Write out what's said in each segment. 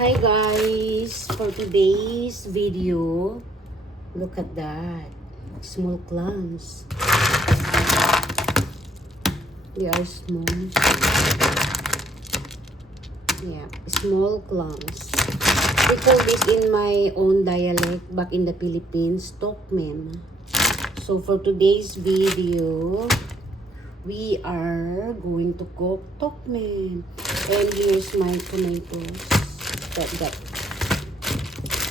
Hi guys, for today's video, look at that, small clams. They are small. Yeah, small clams. We call this in my own dialect back in the Philippines, Tukmem. So for today's video, we are going to cook Tukmem. And here's my tomatoes that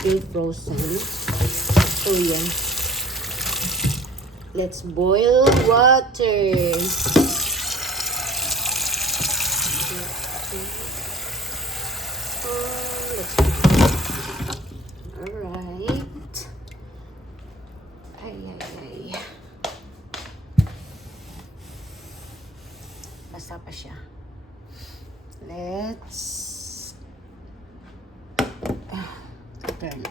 still frozen. So yeah, let's boil water. Alright. Ay. Basta pa siya. Let's turn.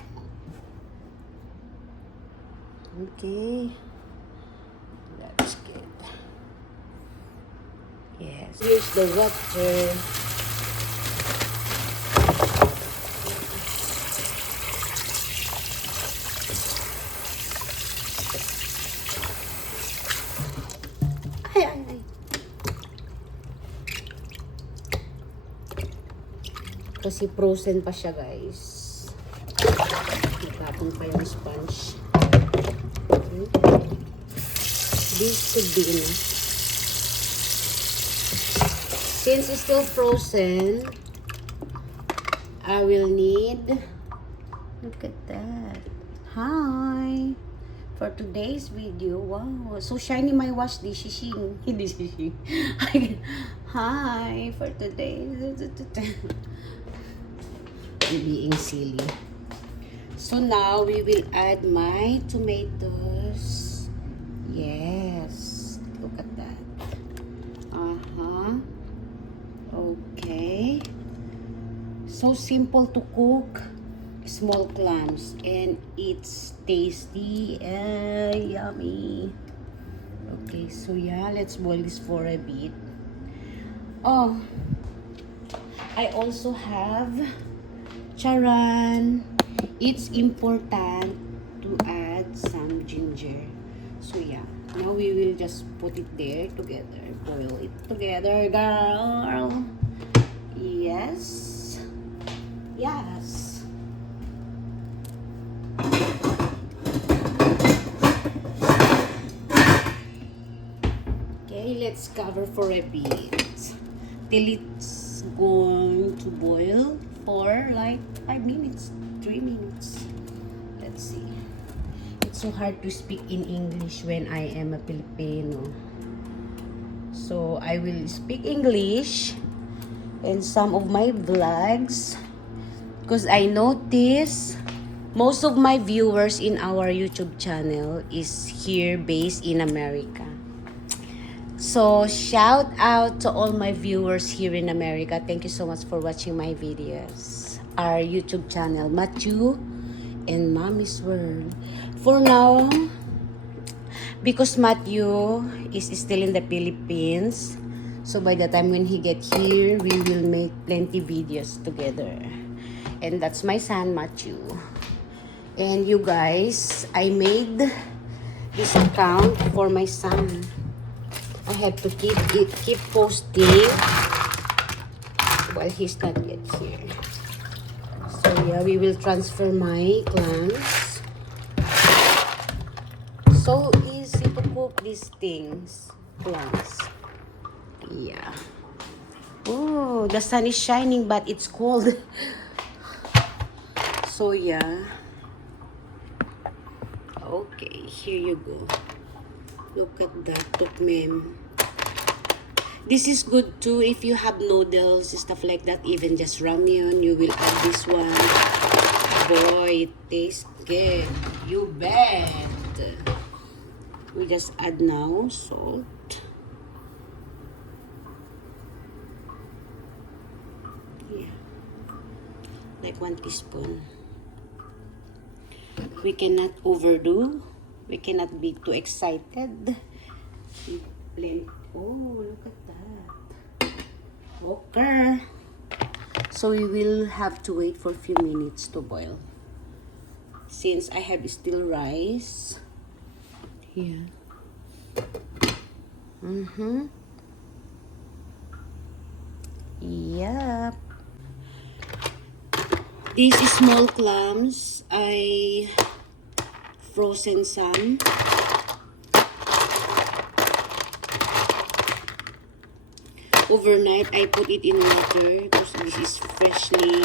Okay. That's good. Yes. Here's the water. Ay. Kasi frozen pa siya, guys. Itapon pa yung sponge. Okay. This should be enough. Since it's still frozen, I will need, look at that. Hi! For today's video, wow, so shiny my wash dishing. Hindi dishing. Hi! For today. I'm being silly. So now we will add my tomatoes. Yes, look at that. Okay. So simple to cook small clams and it's tasty and yummy. Okay, so yeah, let's boil this for a bit. Oh, I also have charan. It's important to add some ginger. So yeah, now we will just put it there together. Boil it together, girl. Yes. Okay, let's cover for a bit till it's going to boil for like 5 minutes, 3 minutes. Let's see. It's so hard to speak in English when I am a Filipino. So I will speak English in some of my vlogs because I notice most of my viewers in our YouTube channel is here based in America. So shout out to all my viewers here in America. Thank you so much for watching my videos. Our YouTube channel, Matthew and Mommy's World. For now, because Matthew is still in the Philippines, so by the time when he get here, we will make plenty videos together. And that's my son, Matthew. And you guys, I made this account for my son. I have to keep posting while he's not yet here. So yeah, we will transfer my clams. So easy to cook these things, clams. Yeah. Oh, the sun is shining, but it's cold. So yeah. Okay, here you go. Look at that, Tukmem. This is good too if you have noodles, stuff like that, even just ramyun, you will add this one. Boy, it tastes good. You bet. We just add now salt. Yeah. Like 1 teaspoon. We cannot overdo. We cannot be too excited. Oh, look at that. Okay. So we will have to wait for a few minutes to boil. Since I have still rice here. Yep. These small clams, I frozen some. Overnight, I put it in water because this is freshly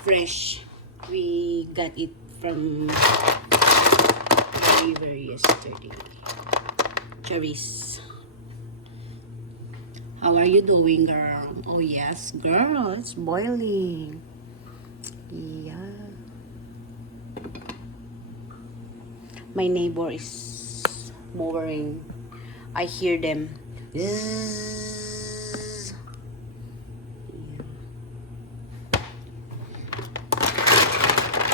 fresh. We got it from very yesterday. Charis. How are you doing, girl? Oh yes, girl, it's boiling. Yeah. My neighbor is mowing. I hear them. Zzz. Yeah.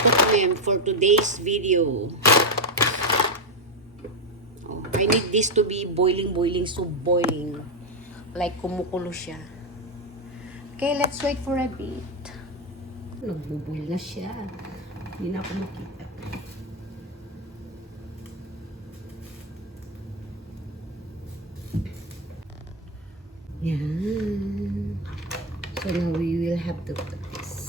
Tukmem for today's video. Oh, I need this to be boiling, so boiling. Like kumukulo siya. Okay, let's wait for a bit. Nagbuboil na siya. Hindi na ako makita. Yan. So now we will have to put this.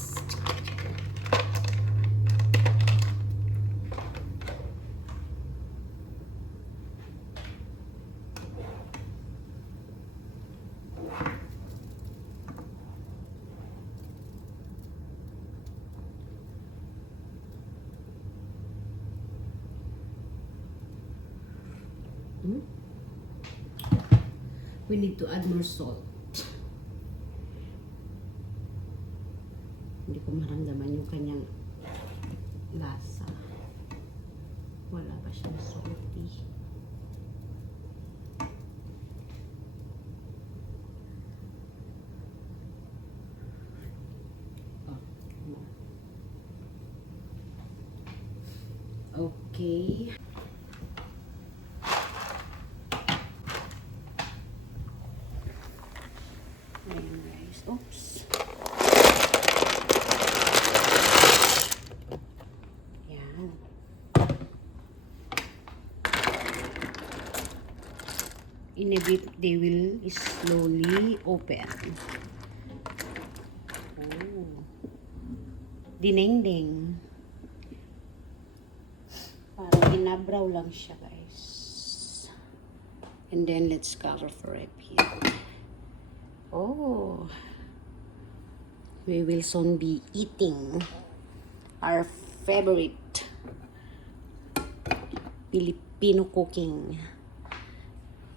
We need to add more salt. Hindi ko maramdaman yung kanyang lasa. Wala pa siyang salty. Okay. Oops. Yan. In a bit, they will slowly open. Oh. Dinengdeng. Parang inabraw lang siya, guys. And then, let's cover for a bit. Oh. We will soon be eating our favorite Filipino cooking.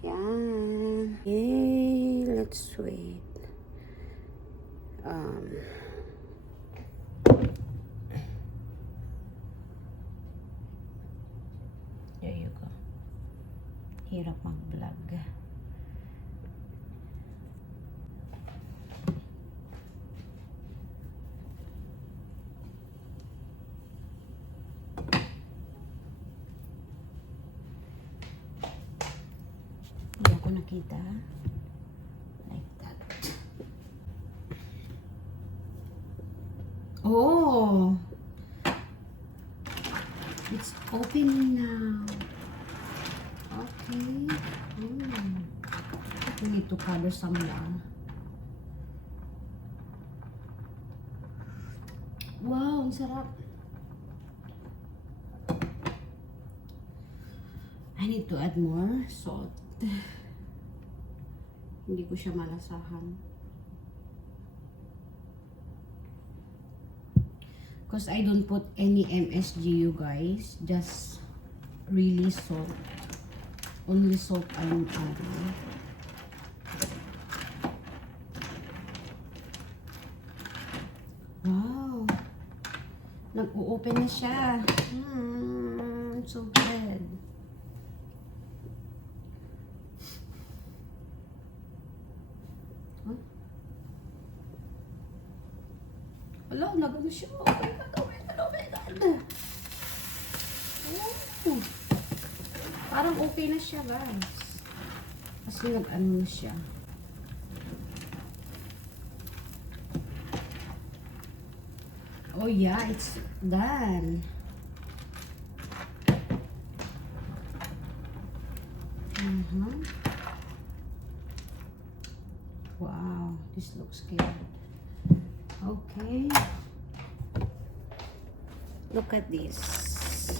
Yan. Okay, let's wait. There you go. Hirap mag-vlog. Nakita like that. Oh, it's opening now. Okay. We need to cover some more. Wow, ang sarap. I need to add more salt. Hindi ko siya malasahan. Because I don't put any MSG, you guys. Just really salt. Only salt I'm adding. Wow! Nag-o-open na siya. So good. Wala, nagano siya. Oh my God, oh my God, oh my God. Oh. Parang okay na siya, guys. Kasi nag-ano na siya. Oh yeah, it's done. Wow, this looks good. Okay. Look at this.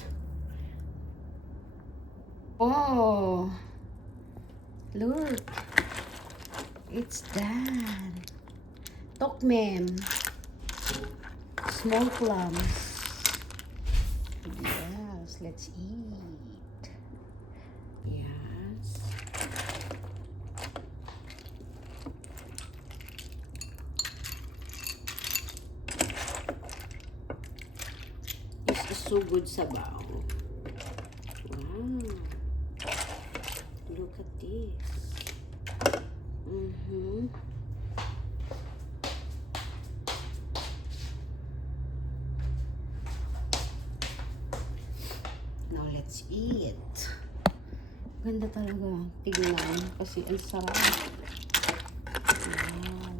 Oh, look. It's done. Tukmem. Small clams. Yes, let's eat. Yes. This is so good sabaw. Wow. Look at this. Now let's eat. Ganda talaga tignan kasi ang sarap. Wow.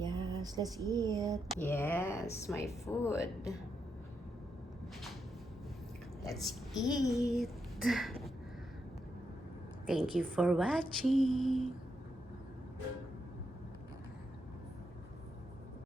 Yes, let's eat. Yes, my food. Let's eat. Thank you for watching.